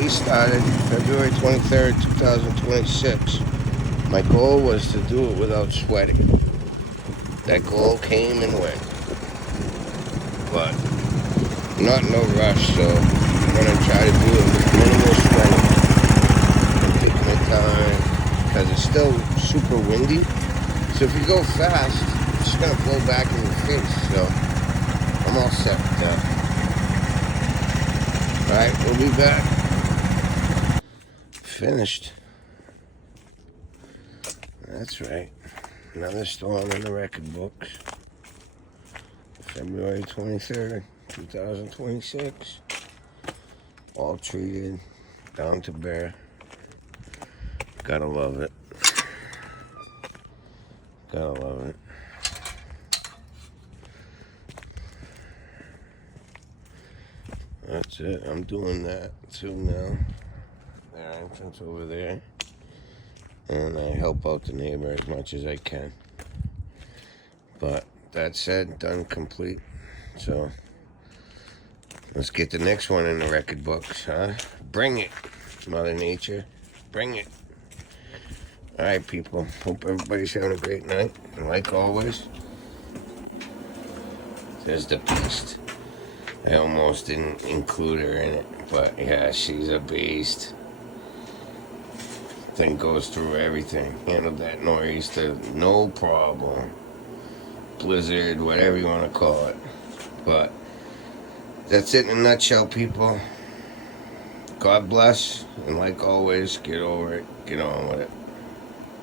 we started February 23rd, 2026. My goal was to do it without sweating. That goal came and went. But I'm not in no rush, so I'm going to try to do it with minimal sweating. I'm taking my time because it's still super windy. So if you go fast, it's going to blow back in your face. So I'm all set with that. Alright, we'll be back. Finished. That's right. Another storm in the record books. February 23rd, 2026. All treated, down to bare. Gotta love it. Gotta love it. That's it. I'm doing that too now. Their entrance over there. And I help out the neighbor as much as I can. But that said, done, complete. So let's get the next one in the record books, huh? Bring it, Mother Nature. Bring it. All right, people. Hope everybody's having a great night. And like always, there's the beast. I almost didn't include her in it, but yeah, she's a beast. Thing goes through everything. Handled that nor'easter, no problem. Blizzard, whatever you want to call it. But that's it in a nutshell, people. God bless, and like always, get over it, get on with it.